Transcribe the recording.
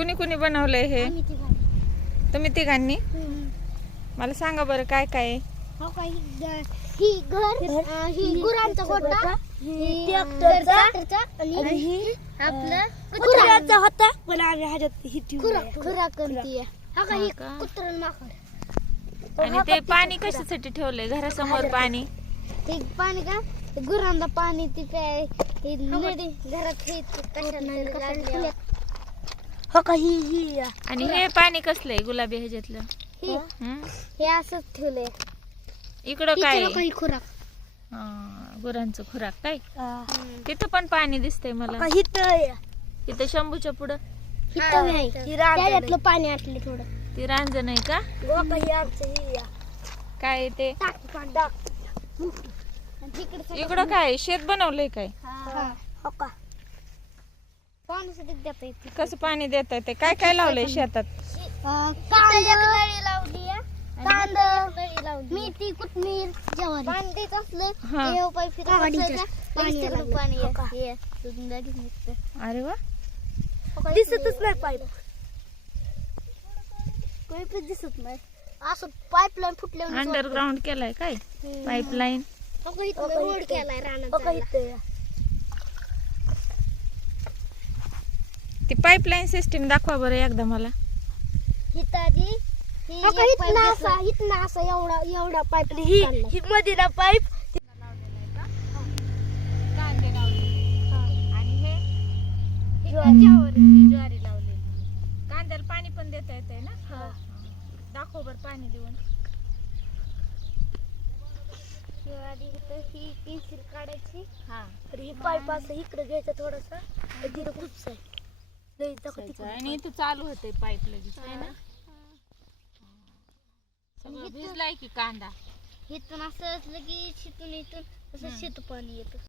कुणी कुणी बनवलंय हे. तुम्ही तिघांनी. मला सांगा बरं काय काय? हो घर ही गुरांचा आणि ही आपलं कुत्र्याचा होता पण आम्ही ह्याच्यात ही खुराक खुराक करते. हा का ही हा का? कुत्रण माकड आणि ते पाणी कशासाठी ठेवलंय? घरासमोर पाणी? ते पाणी का? गुरांना पाणी ते काय हे नदी घरात हे ते. हो का? ही ही. आणि हे पाणी कसलंय गुलाबी ह्याच्यातलं? हे. हं? हे? असंच ठेवलंय. इकडं काय? आहे? खुराक. हा, गुरांचं खुराक काय? तिथं पण पाणी दिसतंय मला. का? ही तिथं शंभूच्या पुढं? इथं बी आहे ही रांजण आहे. त्याच्यातलं पाणी आटले थोडं. ती रांजण आहे का? हो का? ही आमचं ही या. काय आहे ते? टाक टाक. इकडं काय? आहे? शेत बनवलंय काय? हा. हो का? देता येते कसं पाणी देत ते काय काय लावलंय शेतात? कांदा. मेथी कोथमीर ज्वारी. पाणी देत असलं हा. पाणी. पाणी. अरे वा? दिसतच नाही पाईप. पाईपच दिसत नाही. असं पाईपलाईन फुटल्यावर अंडरग्राऊंड केलाय काय? पाईपलाईन रोड केलाय रानात ही तर या. ती पाईपलाईन सिस्टीम दाखवा बरं एकदा मला. हिताजी ही एक पाईप असा, घेतला. इथनं असा एवढा एवढा पाईप ही ही मध्ये ना पाईप आणि हे ज्वारी. ज्वारी लावलेली. कांद्याला पाणी पण देता येतंय ना? दाखव बरं पाणी देऊन. ही पेन्सिल काढायची हा. तर ही पाईप असं इकडे घ्यायचं थोडस. तिथं खूप आहे. लई जका तिकडं. आणि इथं चालू होते पाईप लगेच आहे ना? सगळं भिजलाय की कांदा. इथून असं असलं की शितून इथून असं शेत पाणी येतं.